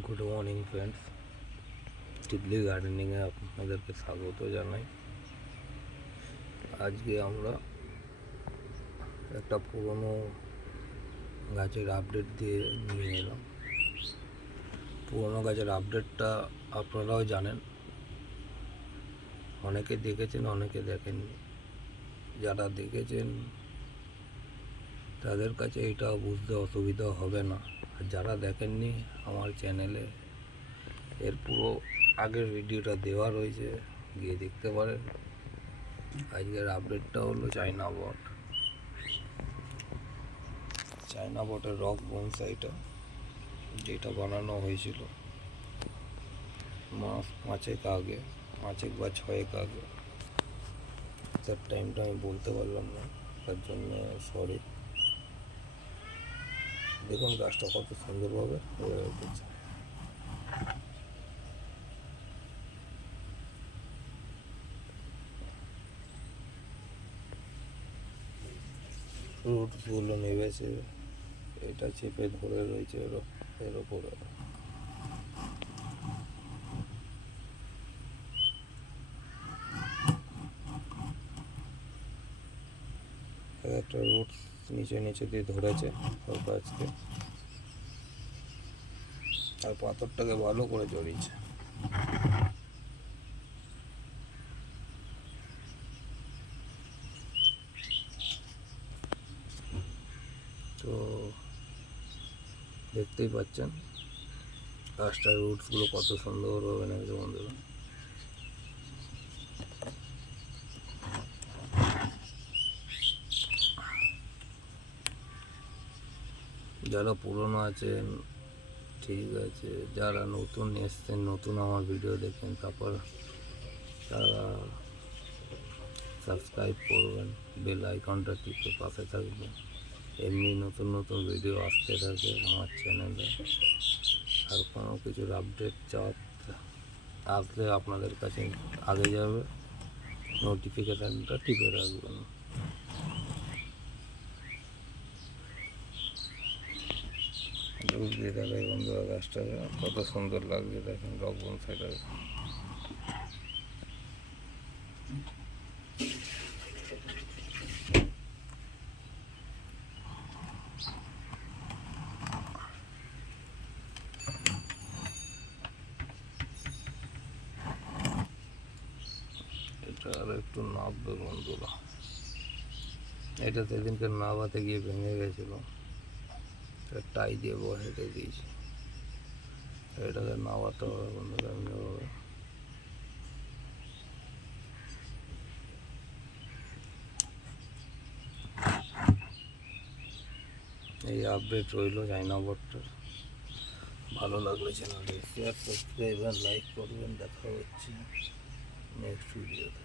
Good morning friends, টিপলি গার্ডেনিংয়ে আপনাদেরকে স্বাগত জানাই। আজকে আমরা একটা পুরনো গাছের আপডেট নিয়ে এলাম। পুরনো গাছের আপডেটটা আপনারাও জানেন, অনেকে দেখেছেন অনেকে দেখেননি। যারা দেখেছেন তাদের কাছে এটা বুঝতে অসুবিধা হবে না, আর যারা দেখেননি আমার চ্যানেলে এর পুরো আগের ভিডিওটা দেওয়া রয়েছে, গিয়ে দেখতে পারেন। আজকের আপডেটটা হলো চায়না বটের রক বনসাইটা, যেটা বানানো হয়েছিল মাস পাঁচেক বা ছয়েক আগে। তার টাইমটা আমি বলতে পারলাম না, তার জন্য সরি। দেখুন গাছটা কত সুন্দরভাবে হয়ে উঠেছে। রুটসগুলো নেমেছে, এটা চেপে ধরে রয়েছে এর ওপরে। একটা রুটস নিচে দিয়ে ধরেছে সব গাছকে, আর পাথরটাকে ভালো করে জড়িয়েছে। তো দেখতেই পাচ্ছেন গাছটার রুটসগুলো কত সুন্দরভাবে নেমেছে বন্ধুরা। যারা পুরনো আছেন ঠিক আছে, যারা নতুন এসছেন, নতুন আমার ভিডিও দেখেন, তারপর তারা সাবস্ক্রাইব করবেন, বেল আইকনটা টিপে পাশে থাকবেন। এমনি নতুন ভিডিও আসতে থাকে আমার চ্যানেলে। আর কোনো কিছুর আপডেট আসলে আপনাদের কাছে আগে যাবে, নোটিফিকেশানটা টিপে রাখবেন। জুস দিয়ে থাকে বন্ধুরা, গাছটাকে কত সুন্দর লাগছে দেখেন রক বনসাইটা। এটা আর একটু নাববে বন্ধুরা, এটা সেদিনকে নাবাতে গিয়ে ভেঙে গেছিলো, টাই দিয়ে হেঁটে দিয়েছি। এটাকে নাবাতে হবে বন্ধুরা এমনিভাবে। এই আপডেট রইল চায়না বটটার। ভালো লাগলে চ্যানেলটি শেয়ার, সাবস্ক্রাইব আর লাইক করবেন। দেখা হচ্ছে নেক্সট ভিডিওতে।